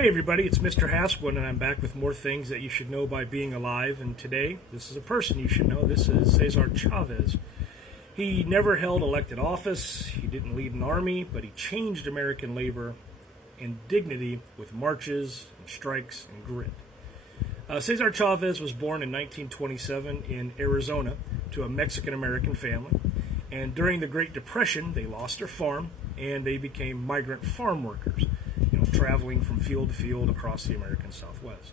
Hey everybody, it's Mr. Haswin, and I'm back with more things that you should know by being alive. And today, this is a person you should know. This is Cesar Chavez. He never held elected office, he didn't lead an army, but he changed American labor and dignity with marches and strikes and grit. Cesar Chavez was born in 1927 in Arizona to a Mexican-American family. And during the Great Depression, they lost their farm and they became migrant farm workers, traveling from field to field across the American Southwest.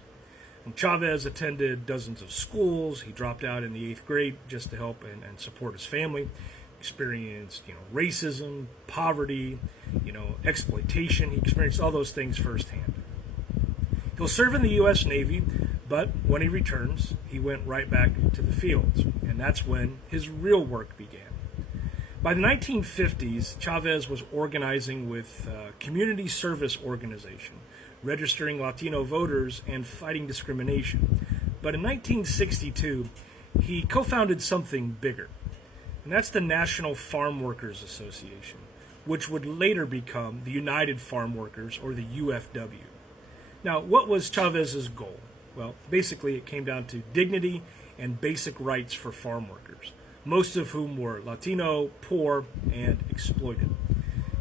And Chavez attended dozens of schools. He dropped out in the 8th grade just to help and support his family. Experienced, racism, poverty, exploitation. He experienced all those things firsthand. He'll serve in the U.S. Navy, but when he returns, he went right back to the fields, and that's when his real work began. By the 1950s, Chavez was organizing with a community service organization, registering Latino voters and fighting discrimination. But in 1962, he co-founded something bigger, and that's the National Farm Workers Association, which would later become the United Farm Workers, or the UFW. Now, what was Chavez's goal? Well, basically it came down to dignity and basic rights for farm workers, most of whom were Latino, poor, and exploited.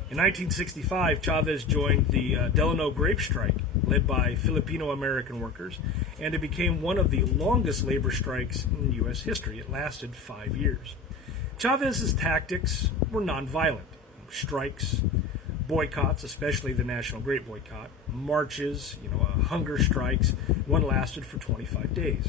In 1965, Chavez joined the Delano grape strike, led by Filipino-American workers, and it became one of the longest labor strikes in U.S. history. It lasted 5 years. Chavez's tactics were nonviolent: strikes, boycotts, especially the National Grape Boycott, marches, hunger strikes. One lasted for 25 days.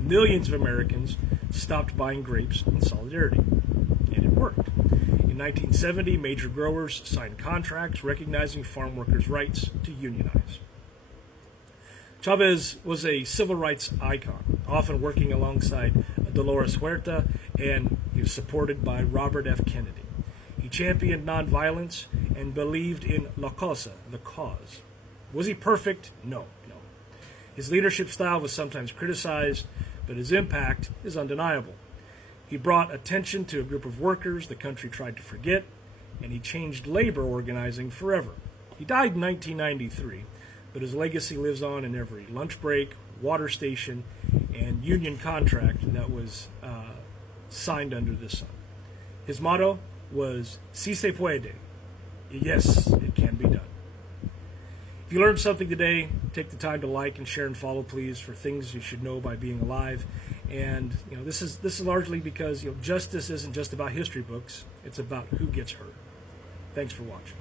Millions of Americans stopped buying grapes in solidarity, and it worked. In 1970, major growers signed contracts recognizing farm workers' rights to unionize. Chavez was a civil rights icon, often working alongside Dolores Huerta, and he was supported by Robert F. Kennedy. He championed nonviolence and believed in la causa, the cause. Was he perfect? No. His leadership style was sometimes criticized, but his impact is undeniable. He brought attention to a group of workers the country tried to forget, and he changed labor organizing forever. He died in 1993, but his legacy lives on in every lunch break, water station, and union contract that was signed under the sun. His motto was "Si se puede." Yes, it can be done. If you learned something today, take the time to like and share and follow, please, for things you should know by being alive. And this is largely because justice isn't just about history books; it's about who gets hurt. Thanks for watching.